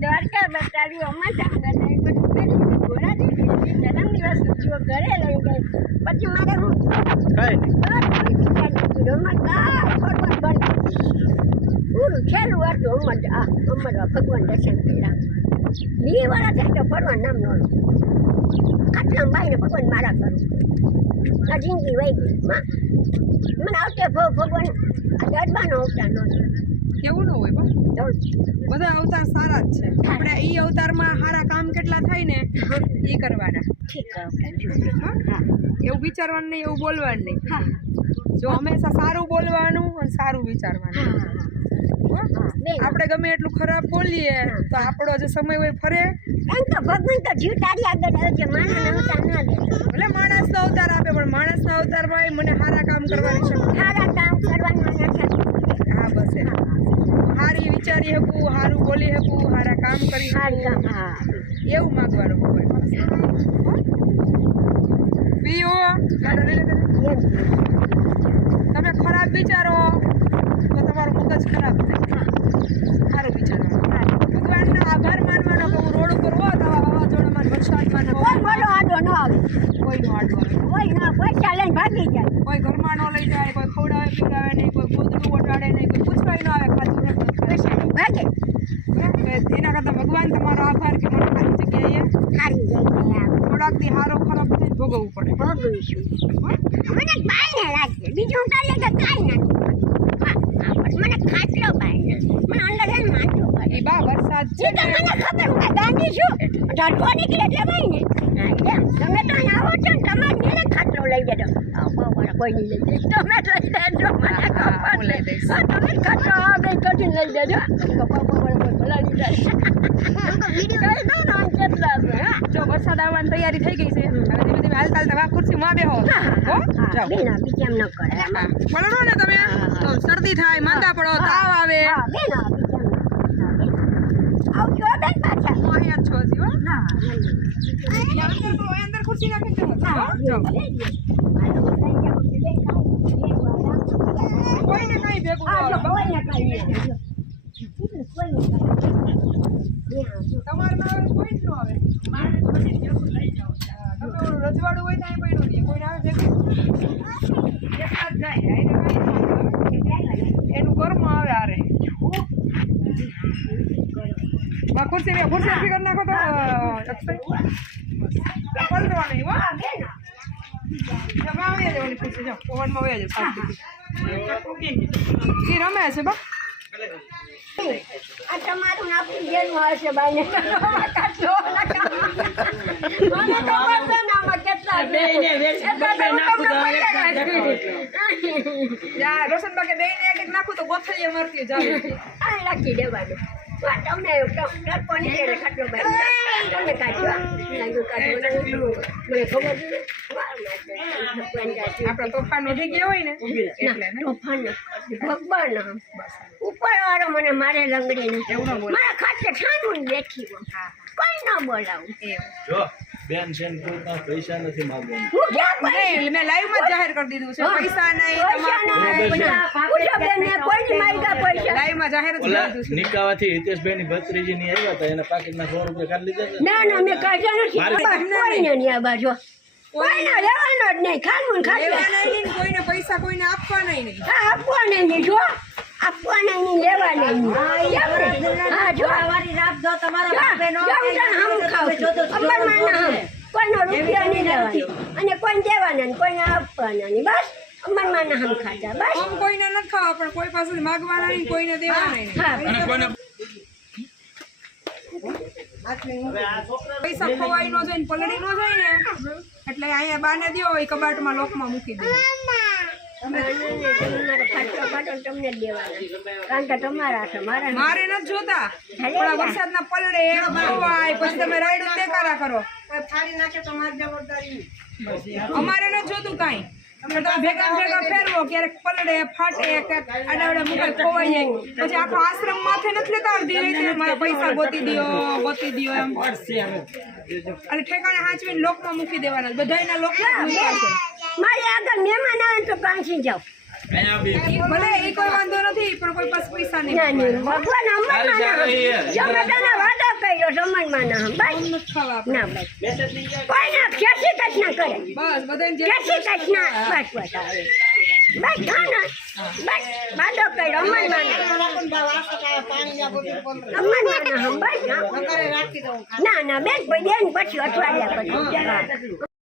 દ્વારકા બતાવ્યું અમારા બતાવ્યું બધું પેલી જન્મદિવસ ઉજવ્યો ઘરે લઈ ગઈ. પછી મારે હું ભગવાન દર્શન કર્યા. બે થાય તો ફરવા નામ નો કાટલા બાઈને ભગવાન મારા કરું આ જિંદગી વહી ગઈ. મને આવતે ભગવાન આ દડબાનો અવતાર નો કેવું ન હોય પણ બધા અવતાર સારા જ છે. આપણે એ અવતારમાં સારા કામ કેટલા થાય ને એ કરવાના. એવું વિચારવાનું નહીં એવું બોલવાનું નહીં. જો હંમેશા સારું બોલવાનું અને સારું વિચારવાનું. આપણે ગમે એટલું ખરાબ બોલીએ તો આપણો જે સમય હોય ફરે. ભગવાન તો જીવ તારી આગળ અવતાર ના અવતાર આપે પણ માણસના અવતારમાં મને સારા કામ કરવાની છે સારા કામ કરવાનું નથી હા બસ એમ. સારી વિચારી શકું સારું બોલી શકું સારા કામ કરી શકું. એવું માગવાનું? પીઓ. તમે ખરાબ વિચારો તો તમારું મગજ ખરાબ થાય. સારું વિચારો. ભગવાનનો આભાર માનવાનો કે હું રોડ ઉપર હોત આવા વાવાઝોડામાં ને વરસાદમાં ને કોઈ મોટો આડો ન આવે. કોઈનો આડો આવે. કોઈ ના પૈસા લઈને ભાગી જાય. કોઈ ઘરમાં ન લઈ જાય કોઈ ખવડાવે પીવડાવે નહીં કોઈ ગોદડું ઓટાડે નહીં કોઈ પૂછવાય ન આવે ખાધું. નથી ભાગે એના કરતાં ભગવાન તમારો આભાર કે મને સારી જગ્યાએ હારી જાય થોડાક સારો ખરાબ બધું ભોગવવું પડે. ભોગવીશું. મને બાઈને રાખજે. બીજું કાલે તો કાંઈ નથી મને ખાટલો બાઈને મને અંદર એને માથું પડે બા વરસાદ છે તો મને ખબર હું ગાંધી છું. ઢળકો નીકળે એટલે ભાઈ ને તમે તો આવો છો ને તમારે મેરે ખાટલો લઈ જજો આવો, બહુ બરાબર, કોઈ નહીં લઈ જઈશ તમે લઈ લેજો મને ખબર લઈ નહીં. દઈશ. તમે જ આવે આ લઈ જજો કપા બહુ બરાબર, ભલા નહીં જાય. દો ને કેટલા છે. જો વરસાદ આવવાની તૈયારી થઈ ગઈ છે. હવે ધીમે ધીમે હાલતા હાલતા વા ખુરશીમાં બેહો. હો જાઓ. બેના બીજા એમ ન કરે. પડો ને તમે. તો શરદી થાય માંદા પડો તાવ આવે. હા, બેન, બેન, કોઈને કાંઈ ભેગું. એનું કર્મ આવે હારે બા ખુરશી બે ખુરશી ઊભી કરી નાખો તો. અક્ષય પલટવા નહીં હો. બેન, આવી જવાની ખુરશી જો પવનમાં વહી જાય શાંતિથી ઈ રમે છે બા. આ તમારું નાખી જેનું હશે બાઈને. મને ખબર છે ને કેટલા તો તમને પૈસા નાખી. યા રોશનબા કે બેન એક એક નાખું તો ગોથલીએ મરતી જાવ. આ લખી દેવાનું. તમને ટપકો નીકળે ખાટલો બાઈ તમને કાઢો લાગ્યું કાઢો. મને ખબર ભગવાન જાતિ. આપણા તોફાન વધી ગયા હોય ને તોફાન ભગવાન ઉપરવાળો ઉપર વાળો મને મારે લંગડી મારા ખાતે ઠાંડું ને બેઠી. કોઈ ન બોલાવું. બેન છે ને કોઈ પાસે પૈસા નથી માંગવાના. નહીં મેં લાઈવમાં જાહેર કરી દીધું છે. પૈસા નહીં પૈસા તમાકુ નહીં. પૂછો બેનને, કોઈની માગ્યા પૈસા લાઈવમાં જાહેર કરી દીધું છે. નિકાવાથી હિતેશભાઈ ની ભત્રીજી ની આવ્યા હતા એના પાકીટના સો રૂપિયા કાઢી લીધા ના ના મેં કાઢ્યા નથી. મારે- બસ કોઈને નહીં આ બાજુ. કોઈને લેવાનો જ નહીં. ખાનું કોઈને પૈસા કોઈને આપવાના નહીં. હા આપવાને નહીં જો આપવાને નહીં લેવાને નહીં. હા જો કોઈનો રૂપિયો નહીં લેવાનો અને કોઈને દેવાના કોઈને આપવાના નહીં. બસ હમ ખાતા બસ. કોઈને ખાવા પણ કોઈ પાસે માગવાના નહીં કોઈને દેવાના નહીં. હા. પૈસા ખવાઈ નો જાય ને પલળી નો જાય ને એટલે અહીંયા બાને દ્યો એ કબાટમાં લોકમાં મૂકી દે. તમારો ખાટલો તમને જ દેવાના. કારણ કે તમારા છે મારા મારે નથી જોતા. થોડા આ વરસાદના પલડે ખવાય પછી તમે રાયડું દેખાડા કરો. અમારે નથી જોતું કાંઈ. ભેગા ભેગા ફેરવો ક્યારેક પલડે ફાટે આડાવડે મુકાય પછી આખો આશ્રમ માથે નથી લેતા મારા પૈસા ગોતી દ્યો ગોતી દ્યો એમ. અને ઠેકાણે હાંચવીને લોકમાં મૂકી દેવાના. બધાયના લોકમાં મૂક્યા છે. મારે આગળ મહેમાન આવે તો કાંસી જાઓ. ભલે એ કોઈ વાંધો નથી પણ કોઈ પાસે પૈસા નહીં ના ભગવાન સાથે ટમેટાનો વાદો કર્યો જમણમાં ના બસ. ના બસ. કોઈને ખેસી કચ ના કરે. બસ બધાને જે ખેસી કચ ના બસ બસ. આવે બસ ખાના બસ વાદો કર્યો અમનમાં અમનમાં ના બસ ના ના બેન ભાઈ બેન પછી અઠવાડિયા પછી.